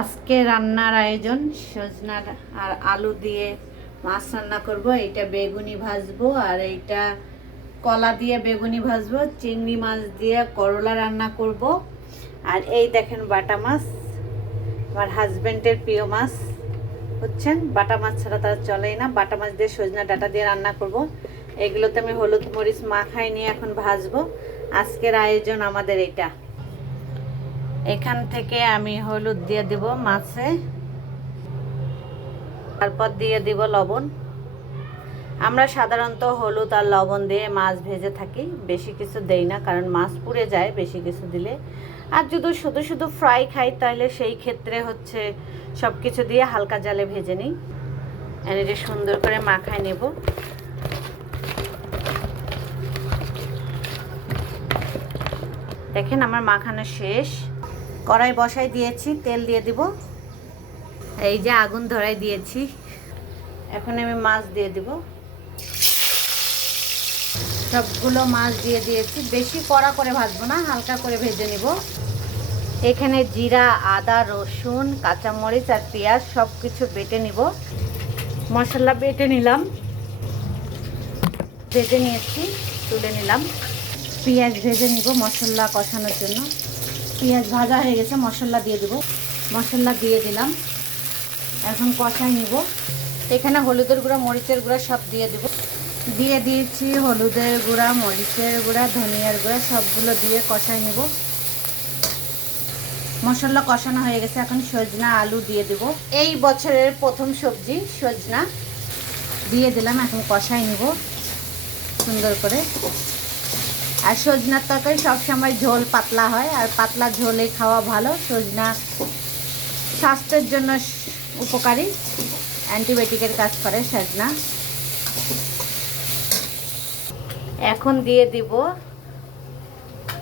আজকে রান্নার আয়োজন সজনা আর আলু দিয়ে মাছ রান্না করব। এটা বেগুনি ভাজবো আর এইটা কলা দিয়ে বেগুনি ভাজবো। চিংড়ি মাছ দিয়ে করলা রান্না করব। আর এই দেখেন বাটা মাছ, আমার হাজবেন্ডের প্রিয় মাছ হচ্ছেন। বাটা মাছ ছাড়া তার চলেই না। বাটা মাছ দিয়ে সজনা ডাঁটা দিয়ে রান্না করব। এগুলোতে আমি হলুদ মরিচ মাখাই নিয়ে এখন ভাজবো। আজকের আয়োজন আমাদের এটা। এখান থেকে আমি হলুদ দিয়ে দিব মাছে, তারপর দিয়ে দিব লবণ। আমরা সাধারণত হলুদ আর লবণ দিয়ে মাছ ভেজে থাকি, বেশি কিছু দেই না, কারণ মাছ পুড়ে যায় বেশি কিছু দিলে। আর যদি শুধু শুধু ফ্রাই খাই তাহলে সেই ক্ষেত্রে হচ্ছে সব কিছু দিয়ে হালকা জালে ভেজে নিই। এটা সুন্দর করে মাখায় নেব। দেখেন আমার মাখানো শেষ। কড়াই বসাই দিয়েছি, তেল দিয়ে দিব। এই যে আগুন ধরাই দিয়েছি। এখন আমি মাছ দিয়ে দিব। সবগুলো মাছ দিয়ে দিয়েছি। বেশি কড়া করে ভাজবো না, হালকা করে ভেজে নিব। এখানে জিরা, আদা, রসুন, কাঁচামরিচ আর পেঁয়াজ সব কিছু বেটে নিব। মশলা বেটে নিলাম, ভেজে নিয়েছি, তুলে নিলাম। পেঁয়াজ ভেজে নিব মশলা কষানোর জন্য। পেঁয়াজ ভাজা হয়ে গেছে, মশলা দিয়ে দেব। মশলা দিয়ে দিলাম, এখন কষাই নিব। এখানে হলুদের গুঁড়া, মরিচের গুঁড়া সব দিয়ে দেব। দিয়ে দিয়েছি হলুদের গুঁড়া, মরিচের গুঁড়া, ধনিয়ার গুঁড়া, সবগুলো দিয়ে কষাই নেব। মশলা কষানো হয়ে গেছে, এখন সজনা আলু দিয়ে দেব। এই বছরের প্রথম সবজি সজনা দিয়ে দিলাম, এখন কষাই নেব সুন্দর করে। আর সজনার তরকারি সবসময় ঝোল পাতলা হয়, আর পাতলা ঝোলে খাওয়া ভালো। সজনা স্বাস্থ্যের জন্য উপকারী, অ্যান্টিবায়োটিকের কাজ করে সজনা। এখন দিয়ে দিব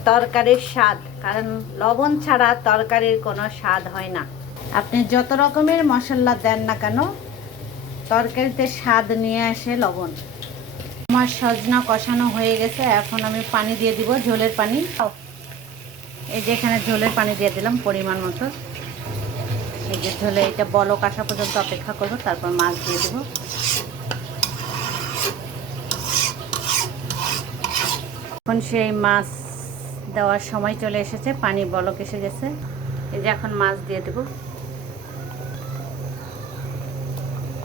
তরকারির স্বাদ, কারণ লবণ ছাড়া তরকারির কোনো স্বাদ হয় না। আপনি যত রকমের মশলা দেন না কেন, তরকারিতে স্বাদ নিয়ে আসে লবণ। আমার সজনা কষানো হয়ে গেছে, এখন আমি পানি দিয়ে দিব, ঝোলের পানি। এই যে এখানে ঝোলের পানি দিয়ে দিলাম পরিমাণ মতো। এই যে ঝোলে এটা বলক আসা পর্যন্ত অপেক্ষা করব, তারপর মাছ দিয়ে দেব। এখন সেই মাছ দেওয়ার সময় চলে এসেছে, পানি বলক এসে গেছে। এই যে এখন মাছ দিয়ে দেব।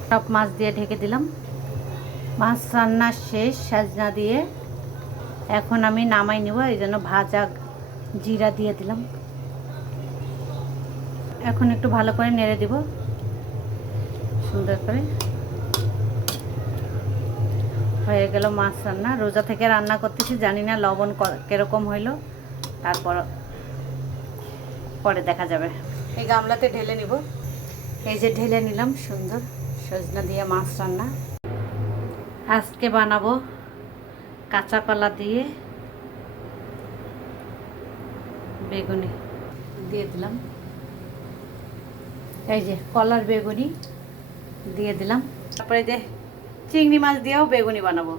সব মাছ দিয়ে ঢেকে দিলাম। মাছ রান্না শেষ সজনা দিয়ে। এখন আমি নামাই নেব, এই জন্য ভাজা জিরা দিয়ে দিলাম। এখন একটু ভালো করে নেড়ে দিব সুন্দর করে। হয়ে গেল মাছ রান্না। রোজা থেকে রান্না করতেছি, জানি না লবণ কীরকম হইল, তারপর পরে দেখা যাবে। এই গামলাতে ঢেলে নিব। এই যে ঢেলে নিলাম, সুন্দর সজনা দিয়ে মাছ রান্না। আজকে বানাবো কাঁচা কলা দিয়ে বেগুনি। দিয়ে দিলাম, এই যে কলার বেগুনি দিয়ে দিলাম। তারপরে যে চিংড়ি মাছ দিয়েও বেগুনি বানাবো।